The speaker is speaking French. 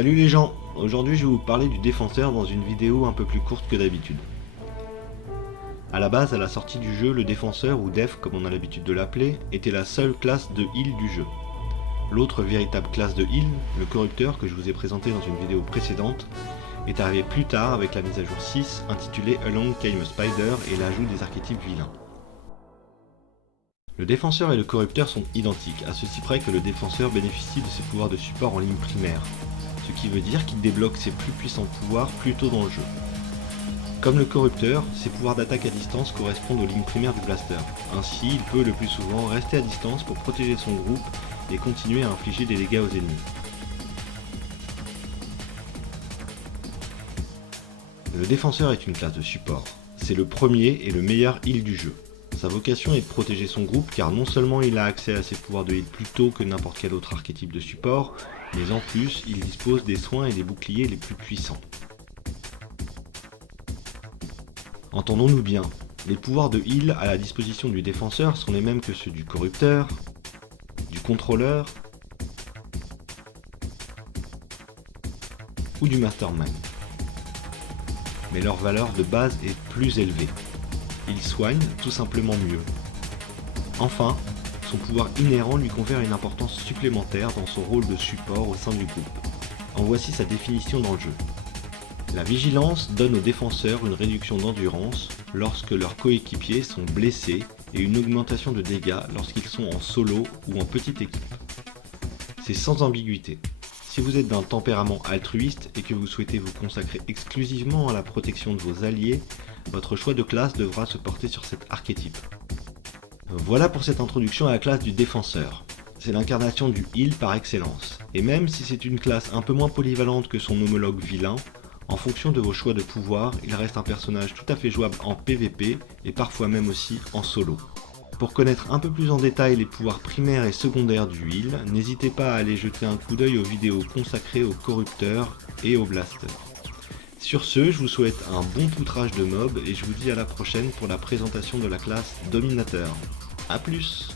Salut les gens, aujourd'hui je vais vous parler du défenseur dans une vidéo un peu plus courte que d'habitude. A la base, à la sortie du jeu, le défenseur, ou def comme on a l'habitude de l'appeler, était la seule classe de heal du jeu. L'autre véritable classe de heal, le corrupteur que je vous ai présenté dans une vidéo précédente, est arrivé plus tard avec la mise à jour 6 intitulée Along Came a Spider et l'ajout des archétypes vilains. Le défenseur et le corrupteur sont identiques, à ceci près que le défenseur bénéficie de ses pouvoirs de support en ligne primaire, ce qui veut dire qu'il débloque ses plus puissants pouvoirs plus tôt dans le jeu. Comme le corrupteur, ses pouvoirs d'attaque à distance correspondent aux lignes primaires du blaster, ainsi il peut le plus souvent rester à distance pour protéger son groupe et continuer à infliger des dégâts aux ennemis. Le défenseur est une classe de support, c'est le premier et le meilleur heal du jeu. Sa vocation est de protéger son groupe car non seulement il a accès à ses pouvoirs de heal plus tôt que n'importe quel autre archétype de support, mais en plus il dispose des soins et des boucliers les plus puissants. Entendons-nous bien, les pouvoirs de heal à la disposition du défenseur sont les mêmes que ceux du corrupteur, du contrôleur ou du mastermind. Mais leur valeur de base est plus élevée. Il soigne tout simplement mieux. Enfin, son pouvoir inhérent lui confère une importance supplémentaire dans son rôle de support au sein du groupe. En voici sa définition dans le jeu. La vigilance donne aux défenseurs une réduction d'endurance lorsque leurs coéquipiers sont blessés et une augmentation de dégâts lorsqu'ils sont en solo ou en petite équipe. C'est sans ambiguïté. Si vous êtes d'un tempérament altruiste et que vous souhaitez vous consacrer exclusivement à la protection de vos alliés, votre choix de classe devra se porter sur cet archétype. Voilà pour cette introduction à la classe du défenseur. C'est l'incarnation du heal par excellence. Et même si c'est une classe un peu moins polyvalente que son homologue vilain, en fonction de vos choix de pouvoir, il reste un personnage tout à fait jouable en PvP et parfois même aussi en solo. Pour connaître un peu plus en détail les pouvoirs primaires et secondaires du heal, n'hésitez pas à aller jeter un coup d'œil aux vidéos consacrées aux corrupteurs et aux blasters. Sur ce, je vous souhaite un bon poutrage de mobs et je vous dis à la prochaine pour la présentation de la classe Dominateur. A plus!